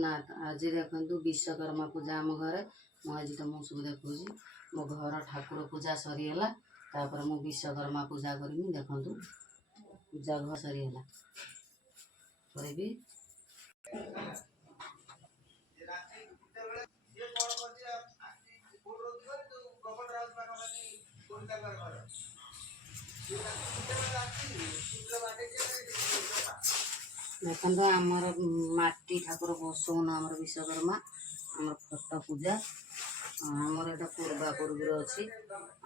ना आज देखु विश्वकर्मा पूजा आम घरे आज तुमको सब देखो मो घर ठाकुर पूजा सरीगला तापर मु विश्वकर्मा पूजा करमी देखु पूजा घर सरीगला करी देखो आमर माटी ठाकुर बसौन आम विश्वकर्मा आम फट पूजा आमर एटा पूर्वा पूर्वी अच्छी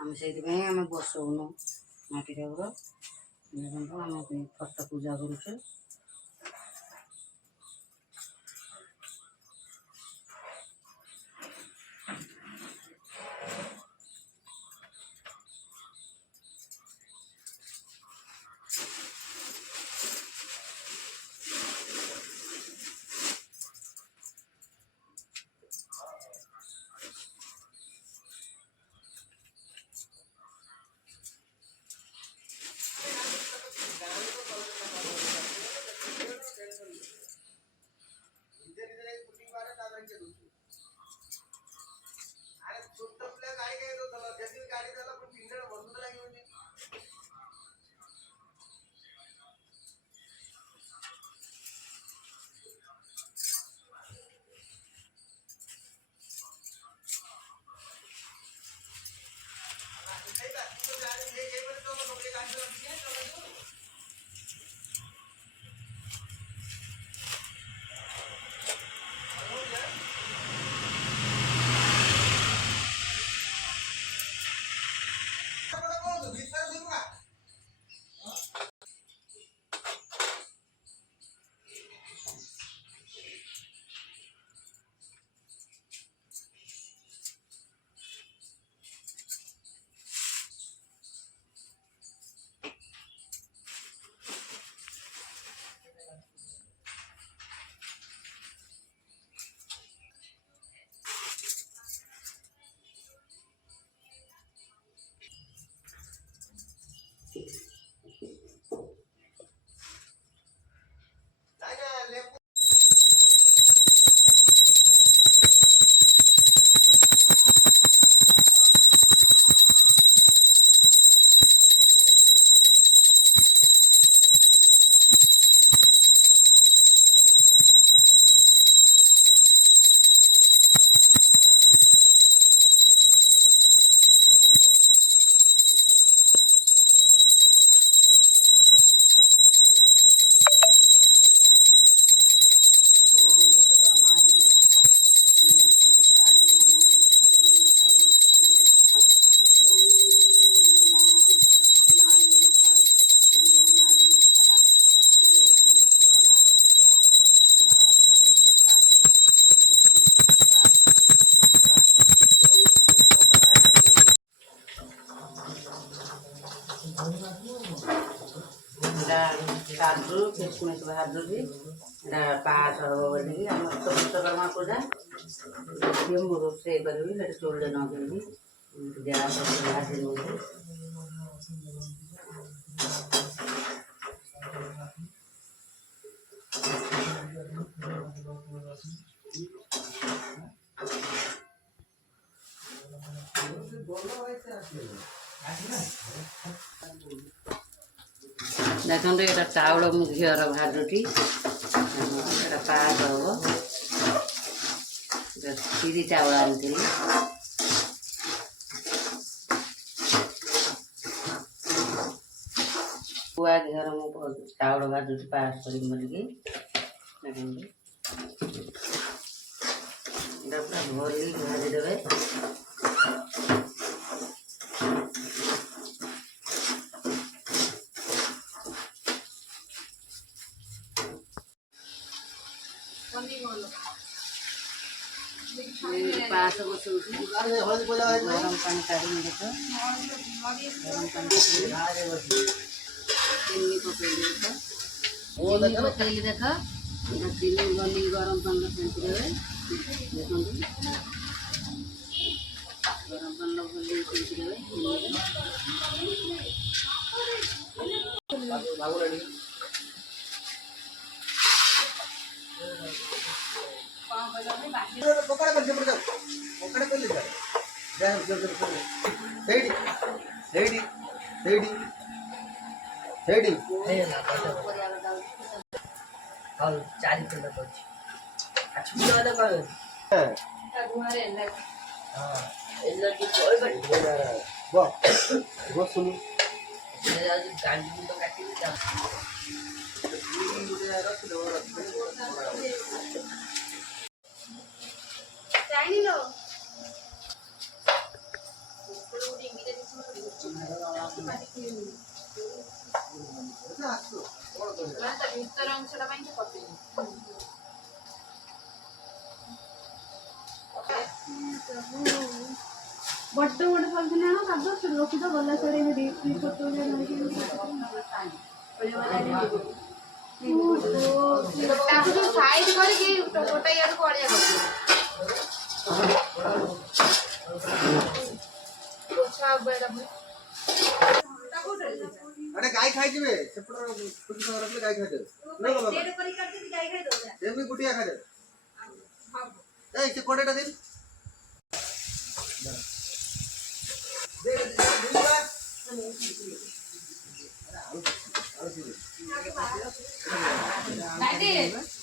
आम से आम बसौन माटी ठाकुर देखो आम फट पूजा करुचे काजू किशमिश भाजुची पास हम बोलिकी आम तो विश्वकर्मा पूजा देखिए रोसे करी चूल्हे नगेबी गैस भाजी नौकरी देखते ये चाउल घीर भाजुटी पास हम सीरी चाउल आनी पुआ घीर मु चाउल भाजुटी पास कर बोलिकी पूरा भरी भाजीदेवे पास बसौ गरम पानी काढ़ी देख गरम पानी चीनी पकईली देख चीनी गली गरम पानी फेंकी देवे देखो गरम पानी गली फेंकी देवे ପକଡ଼ା କରି ସେପଟେ ଯାଉ ପକଡ଼ା କଲେ ଯାଉ ସେଇଠି ସେଇଠି ସେଇଠି ସେଇଠି ହଉ 4 କିଲୋ କରୁଛି ଆଛୁଲ ହେଲେ କହିବେ ହଁ ଏଲର୍ଜି ବସୁନି ଗାଣ୍ଡି ମୁଣ୍ଡ କାଟିକି ଜାଣିଲ ଭିତର ଅଂଶଟା ପାଇଁ କରିଦେବି ବଡ଼ ଗୋଟେ ପଲିଥିନ ଆଣ କାଦ ସେଠି ରଖିଦ ଗଲା ସାଡ଼େ ଛୋଟ ତାକୁ ଯୋଉ ସାଇଡ୍ କରିକି ଗୋଟା ଇଆଡ଼କୁ ଅଳିଆ ଆରେ ଗାଈ ଖାଇଯିବେ ସେପଟ ରଖିଲେ ଗାଈ ଖାଇଦେବେ ଏମିତି ଗୁଟିଆ ଖାଇଦେବେ এই সে কোড়েটা দিন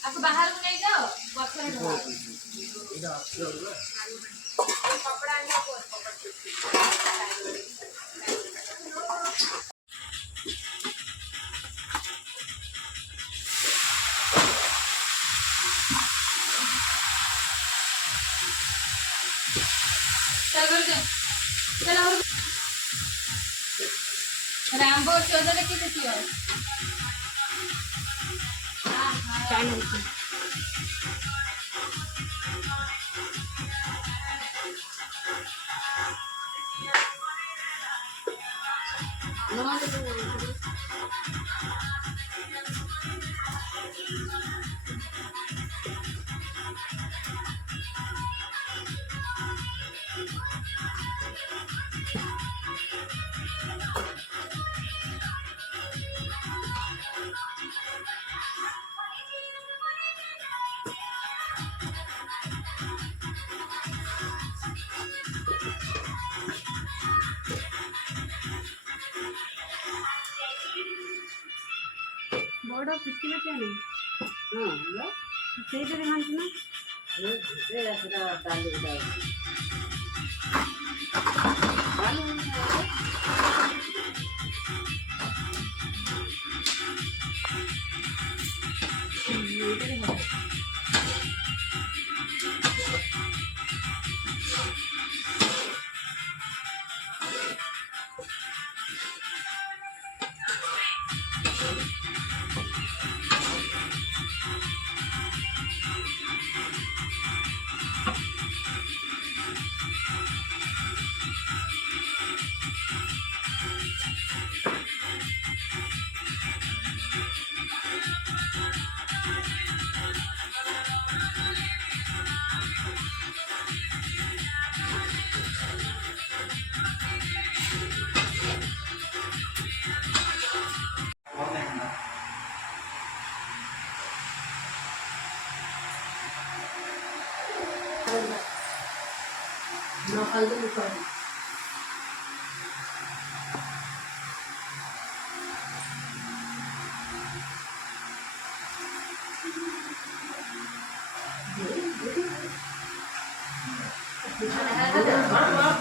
आपको बाहर को नहीं जाओ कपड़ा रामबो 14 की थी और बड़ा पिछले क्या नहीं हाँ सही तरह हाँ ना ये ऐसा डाल दे No falta de todo. हाँ